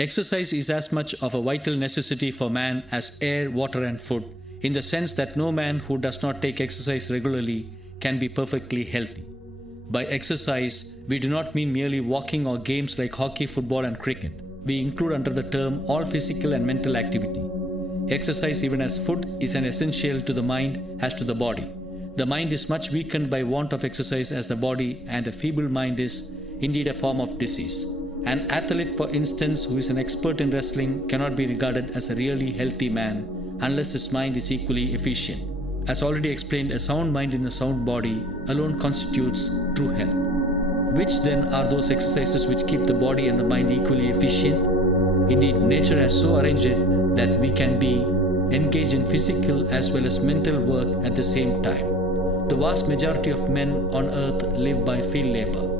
Exercise is as much of a vital necessity for man as air, water and food, in the sense that no man who does not take exercise regularly can be perfectly healthy. By exercise, we do not mean merely walking or games like hockey, football and cricket. We include under the term all physical and mental activity. Exercise, even as food, is an essential to the mind as to the body. The mind is much weakened by want of exercise as the body, and a feeble mind is indeed a form of disease. An athlete, for instance, who is an expert in wrestling cannot be regarded as a really healthy man unless his mind is equally efficient. As already explained, a sound mind in a sound body alone constitutes true health. Which then are those exercises which keep the body and the mind equally efficient? Indeed, nature has so arranged it that we can be engaged in physical as well as mental work at the same time. The vast majority of men on earth live by field labor.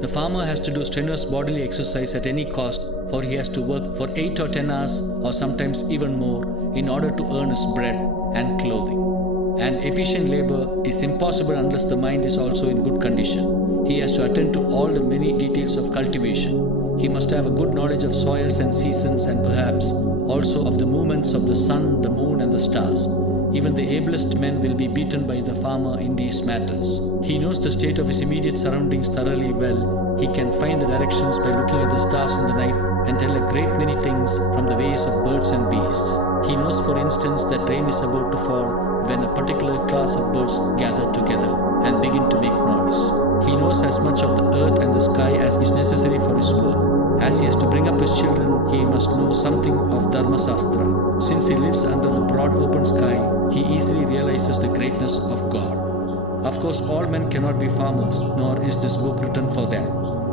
The farmer has to do strenuous bodily exercise at any cost, for he has to work for 8 or 10 hours or sometimes even more in order to earn his bread and clothing. And efficient labor is impossible unless the mind is also in good condition. He has to attend to all the many details of cultivation. He must have a good knowledge of soils and seasons and perhaps also of the movements of the sun, the moon and the stars. Even the ablest men will be beaten by the farmer in these matters. He knows the state of his immediate surroundings thoroughly well. He can find the directions by looking at the stars in the night and tell a great many things from the ways of birds and beasts. He knows, for instance, that rain is about to fall when a particular class of birds gather together and begin to make noise. He knows as much of the earth and the sky as is necessary for his work. As he has to bring up his children, he must know something of Dharma Shastra. Since he lives under the broad open sky, he easily realizes the greatness of God. Of course, all men cannot be farmers, nor is this book written for them.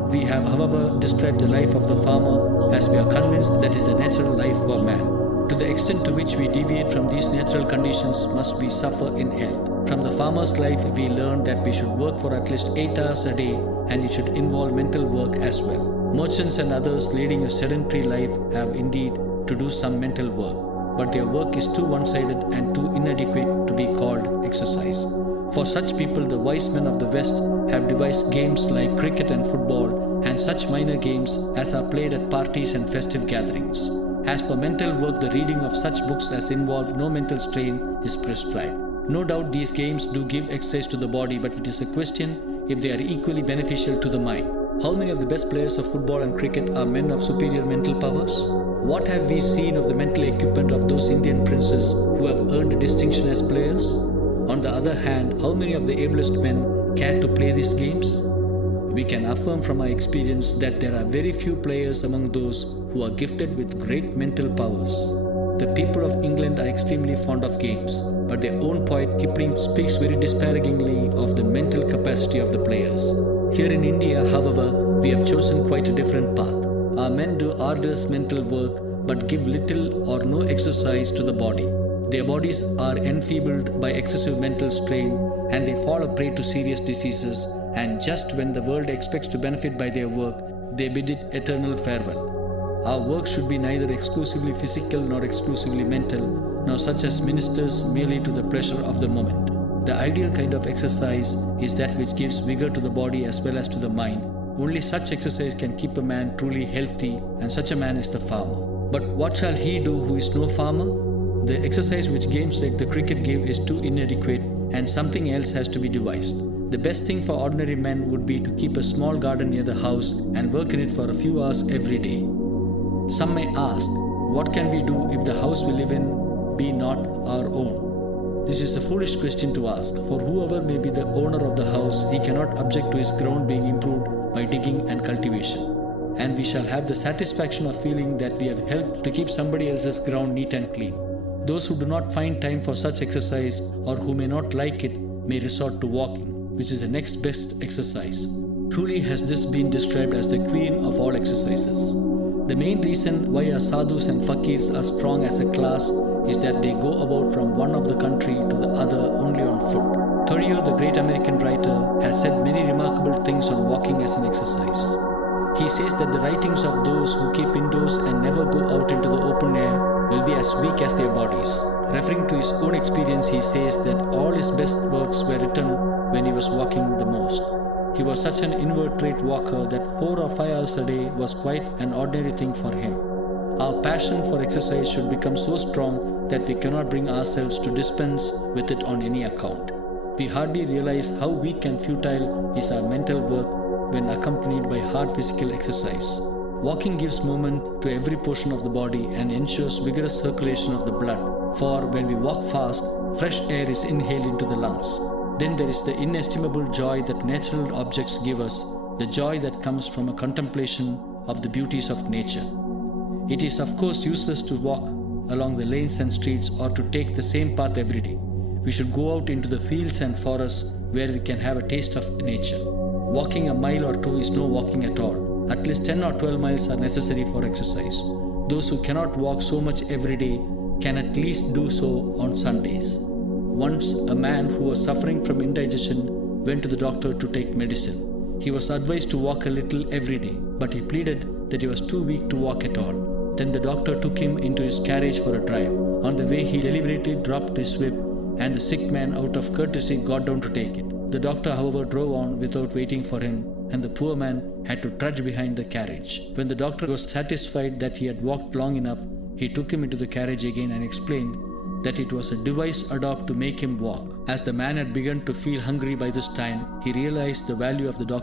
We have, however, described the life of the farmer as we are convinced that is the natural life for man. To the extent to which we deviate from these natural conditions must we suffer in health. From the farmer's life, we learn that we should work for at least 8 hours a day, and it should involve mental work as well. Merchants and others leading a sedentary life have indeed to do some mental work, but their work is too one-sided and too inadequate to be called exercise. For such people, the wise men of the West have devised games like cricket and football and such minor games as are played at parties and festive gatherings. As for mental work, the reading of such books as involve no mental strain is prescribed. No doubt these games do give exercise to the body, but it is a question if they are equally beneficial to the mind. How many of the best players of football and cricket are men of superior mental powers? What have we seen of the mental equipment of those Indian princes who have earned distinction as players? On the other hand, how many of the ablest men care to play these games? We can affirm from our experience that there are very few players among those who are gifted with great mental powers. The people of England are extremely fond of games, but their own poet Kipling speaks very disparagingly of the mental capacity of the players. Here in India, however, we have chosen quite a different path. Our men do arduous mental work, but give little or no exercise to the body. Their bodies are enfeebled by excessive mental strain, and they fall a prey to serious diseases, and just when the world expects to benefit by their work, they bid it eternal farewell. Our work should be neither exclusively physical nor exclusively mental, nor such as ministers merely to the pleasure of the moment. The ideal kind of exercise is that which gives vigor to the body as well as to the mind. Only such exercise can keep a man truly healthy, and such a man is the farmer. But what shall he do who is no farmer? The exercise which games like the cricket give is too inadequate, and something else has to be devised. The best thing for ordinary men would be to keep a small garden near the house and work in it for a few hours every day. Some may ask, what can we do if the house we live in be not our own? This is a foolish question to ask, for whoever may be the owner of the house, he cannot object to his ground being improved by digging and cultivation. And we shall have the satisfaction of feeling that we have helped to keep somebody else's ground neat and clean. Those who do not find time for such exercise, or who may not like it, may resort to walking, which is the next best exercise. Truly has this been described as the queen of all exercises. The main reason why our sadhus and fakirs are strong as a class is that they go about from one of the country to the other only on foot. Thoreau, the great American writer, has said many remarkable things on walking as an exercise. He says that the writings of those who keep indoors and never go out into the open air will be as weak as their bodies. Referring to his own experience, he says that all his best works were written when he was walking the most. He was such an invertebrate walker that 4 or 5 hours a day was quite an ordinary thing for him. Our passion for exercise should become so strong that we cannot bring ourselves to dispense with it on any account. We hardly realize how weak and futile is our mental work when accompanied by hard physical exercise. Walking gives movement to every portion of the body and ensures vigorous circulation of the blood. For when we walk fast, fresh air is inhaled into the lungs. Then there is the inestimable joy that natural objects give us, the joy that comes from a contemplation of the beauties of nature. It is of course useless to walk along the lanes and streets or to take the same path every day. We should go out into the fields and forests where we can have a taste of nature. Walking a mile or two is no walking at all. At least 10 or 12 miles are necessary for exercise. Those who cannot walk so much every day can at least do so on Sundays. Once, a man who was suffering from indigestion went to the doctor to take medicine. He was advised to walk a little every day, but he pleaded that he was too weak to walk at all. Then the doctor took him into his carriage for a drive. On the way, he deliberately dropped his whip, and the sick man, out of courtesy, got down to take it. The doctor, however, drove on without waiting for him, and the poor man had to trudge behind the carriage. When the doctor was satisfied that he had walked long enough, he took him into the carriage again and explained that it was a device adopted to make him walk. As the man had begun to feel hungry by this time, he realized the value of the doctor